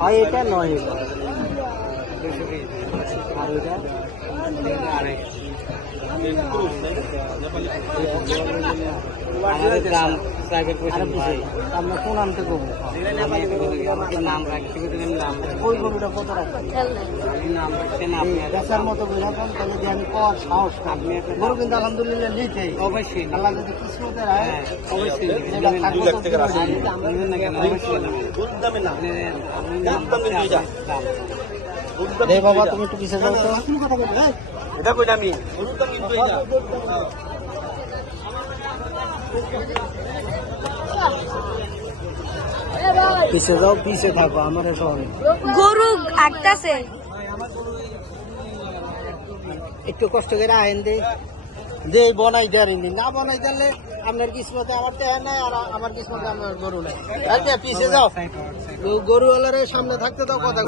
হয় এটা নয় আর এটা আমরা কোন নামতে করবো নাম রাখতে ওই গরুটা কত রাখবেন নাম রাখছেন আপনি বেচার মতো বুঝাতাম তাহলে যে আমি কর সাহস আপনি গরু কিন্তু আলহামদুলিল্লাহ নিতে অবশ্যই আল্লাহ যদি কিসমতে রাখে অবশ্যই বাবা তুমি একটু পিছিয়ে যাও তো এটা কই আমি পিছিয়ে যাও পিছিয়ে থাকো আমার গরু আটটাছে একটু কষ্ট করে আইন দে বনাই দেন না বনাই দিলে আপনার কিসমতে আমার তো নাই আর আমার কিসমতে আমার গরু নাই পিছিয়ে যাও গরুওয়ালার সামনে থাকতে দাও কথা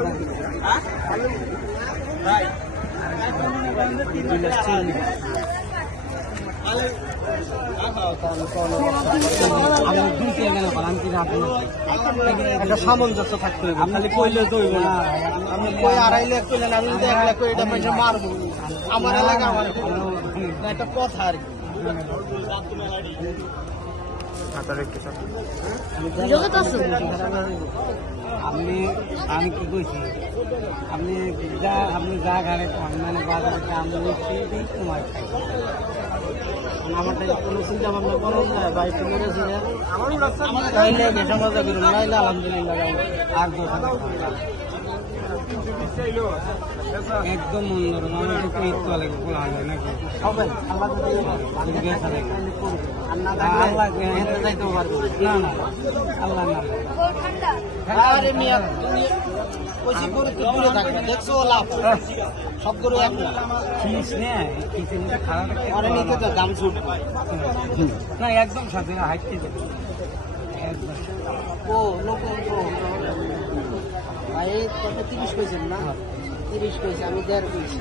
একটা সামঞ্জস্য থাকতে হবে খালি কইলে তো হইব না আপনি কই আড়াইলে কইলেন আমি যদি 1 লাখ কই এটা পয়সা মারবো আমার এলাকা আমার একটা কথা আর কি আমি কি কইছি আপনি যা ঘরে মানে বাজারে আমি তোমার আমারটা কোনো চিন্তা ভাবনা করো না বাইক মেরেছি নাইলে বেশা মজা করুন নাইলে আলহামদুলিল্লাহ আর একদম অন্যরকম আমি তো ইচ্ছা লাগে বলা হয় নাকি হবে আল্লাহ আল্লাহ যাইতেও পারবো না না আল্লাহ না আরে মিয়া তুমি কইছি করে তো দূরে থাকবে দেখছো লাভ সব করে এক ফিস নে কিসে খারাপ আরে নিতে তো দাম ছুট না একদম সাথে হাইটতে যাবে একদম ও লোক ভাই কত 30 কইছেন না 30 কইছে আমি 1.5 কইছি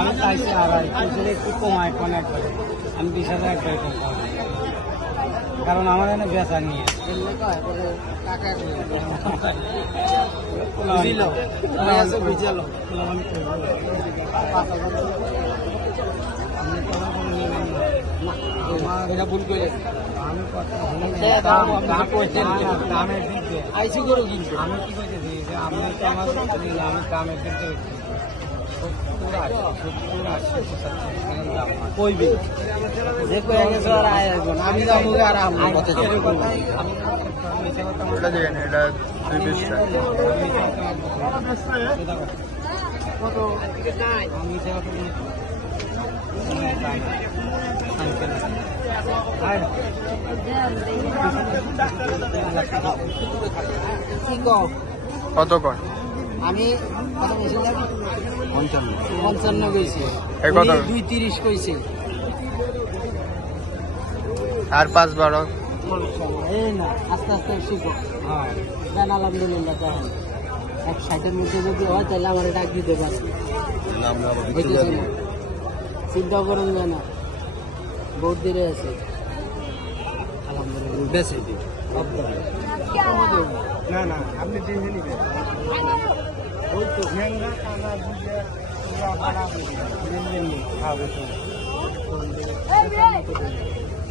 আমি চাইছি আড়াই একটু কমায় কোন একবারে আমি 20,000 একবারে কম কারণ আমার এখানে বেচা নিয়ে এটা ভুল করে আইসি করো কিন্তু আমি কি করতেছি যে আমি তো আমার আমি কামের দিতে কইবে যে কয়ে গেছে আর আয় আসবো আমি যাবো আর আমার কথা এটা দেখেন এটা কত আমি কত কর আমি 55 কইছি 2.30 কইছি আর 5-12 এই না আস্তে আস্তে শিখো হ্যাঁ জান আলহামদুলিল্লাহ জান 160 এর মধ্যে যদি হয় তাহলে আমার ডাক দিতে পারবে চিন্তা করেন না বহুত দেরি আছে আলহামদুলিল্লাহ বেশি না না আপনি দিয়ে নিবেন ওই তো ভেঙ্গা কানা বুঝে পুরো বাড়া নিলেন নি খাবে তো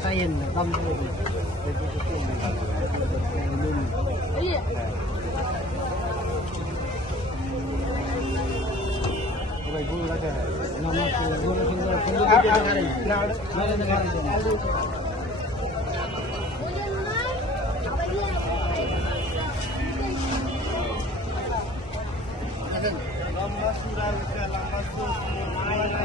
তাইয়েন না দাম দিবেন ওই গুলো লাগে না না গুলো সুন্দর লম্বা সুরা লম্বা